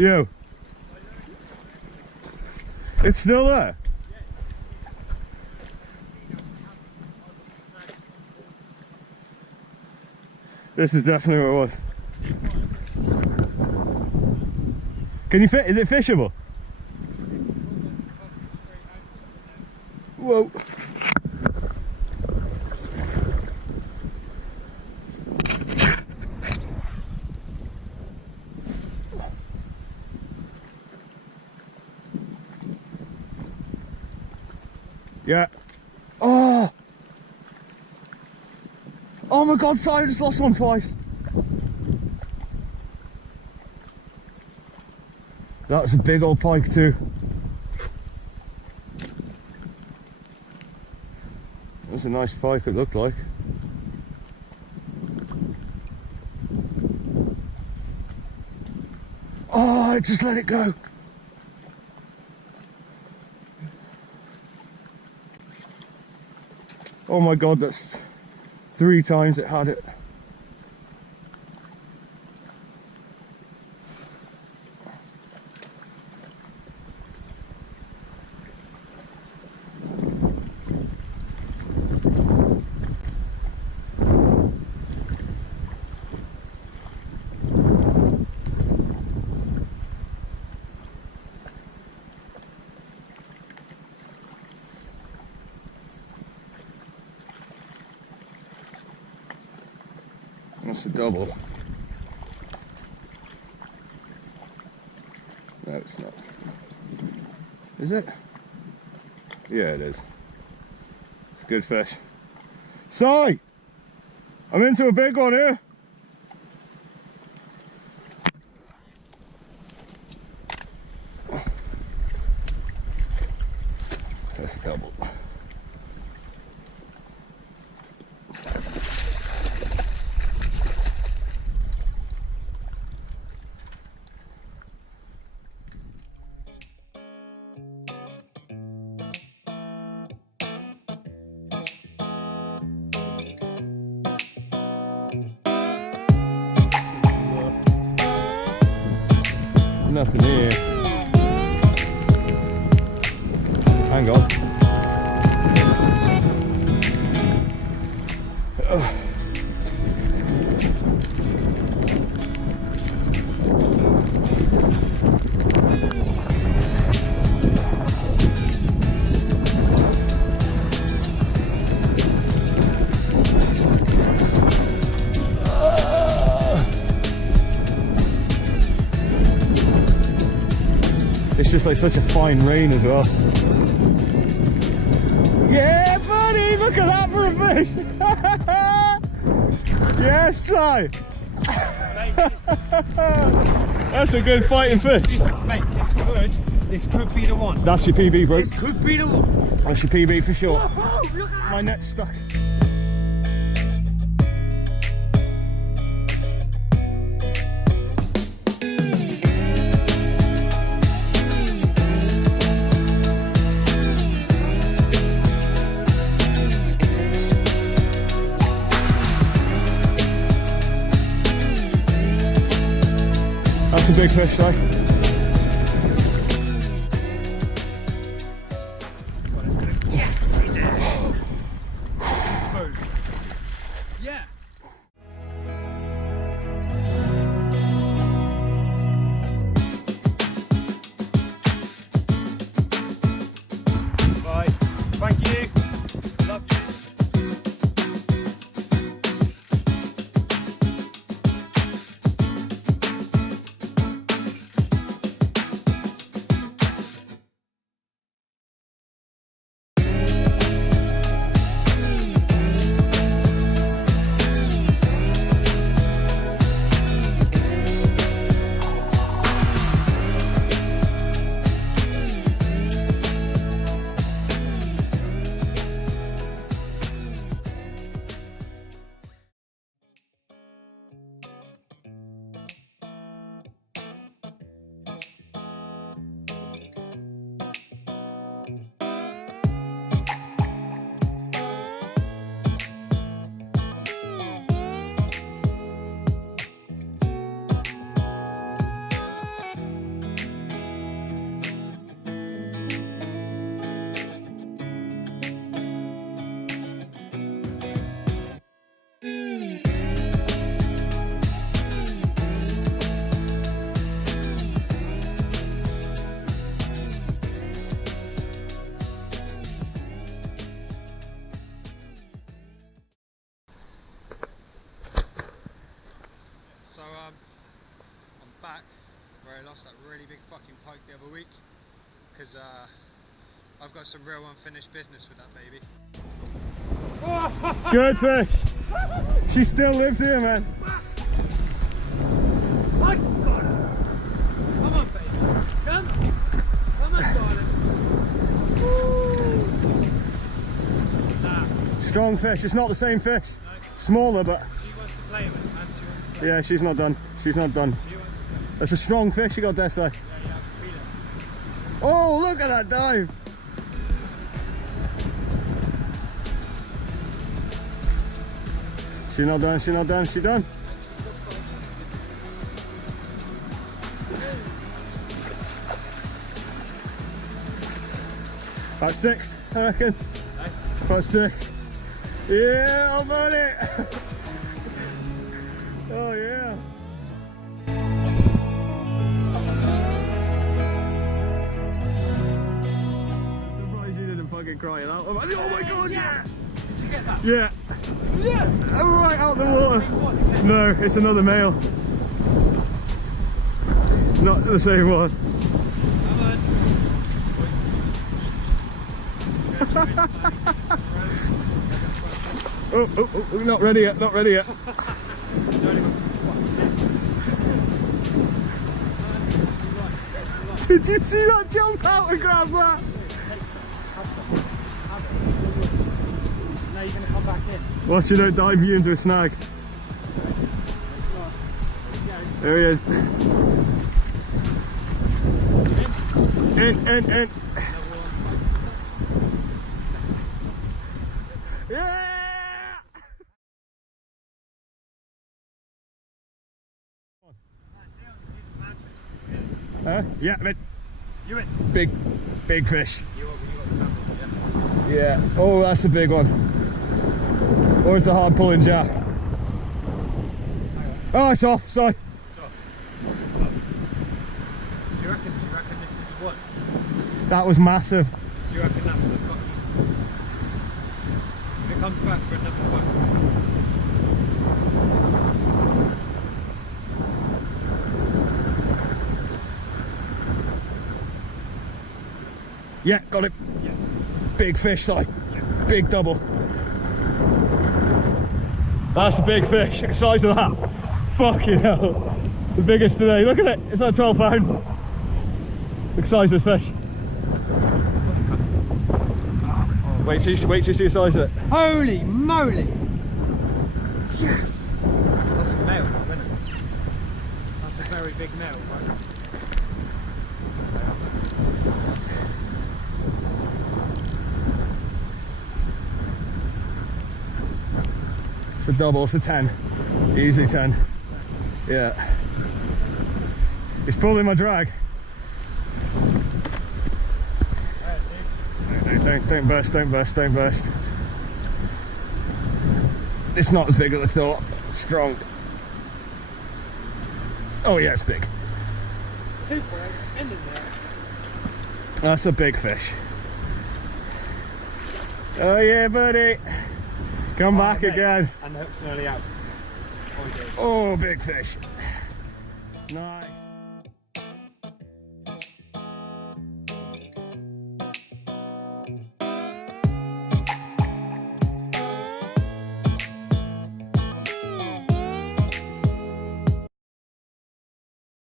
You. It's still there. This is definitely what it was. Can you fit? Is it fishable? Whoa. Yeah. Oh! Oh my god, sorry, I just lost one twice. That's a big old pike too. That's a nice pike, it looked like. Oh, I just let it go. Oh my god, that's 3 times it had it. That's a double. No, it's not. Is it? Yeah, it is. It's a good fish. Si! I'm into a big one here. That's a double. Nothing here. Hang on. It's just like such a fine rain as well. Yeah, buddy, look at that for a fish. Yes, Si. That's a good fighting fish. Mate, this could be the one. That's your PB, bro. This could be the one. That's your PB for sure. Whoa, look at that. My net's stuck. That's a big fish, though. Yes, he's there. Yeah. Bye. Thank you. Love you. So I'm back where I lost that really big fucking pike the other week because I've got some real unfinished business with that baby. Good fish. She still lives here, man. I got her. Come on, baby. Come on, darling. Nah. Strong fish. It's not the same fish. No. Smaller, but She wants to play with it, man. She wants to play. yeah, she's not done. She's not done. She wants to play. That's a strong fish you got there, Si. Yeah, I can feel it. Oh, look at that dive. She's not done. She's not done. She done. About 6, I reckon. About 6. Yeah, I'm on it. Oh yeah. I'm surprised you didn't fucking cry it out. Oh my god, yeah! Did you get that? Yeah. Yeah. I'm right out the water. No, it's another male. Not the same one. Oh, not ready yet, not ready yet. Did you see that jump out and grab that? Now you're going to come back in. Watch, you don't dive you into a snag. There he is. In. Yeah! Yeah, I'm in. You in? Big fish. You got the camera, Yeah. Oh, that's a big one. Or it's a hard pulling jack. Oh, it's off. Sorry. Do you reckon this is the one? That was massive. Do you reckon that's the fucking... If it comes back for another one. Yeah, got it. Yeah. Big fish, Si. Yeah. Big double. That's a big fish. The size of that. Fucking hell. The biggest today. Look at it. It's like 12 pound. Look at the size of this fish. Wait till you see the size of it. Holy moly! Yes! That's a male, isn't it? That's a very big male, right? It's a double, it's a 10. Easy 10. Yeah. He's pulling my drag. Don't burst, don't burst, don't burst. It's not as big as I thought. Strong. Oh yeah, it's big. That's a big fish. Oh yeah, buddy. Come back again. And the hook's nearly out. Oh, big fish. Nice.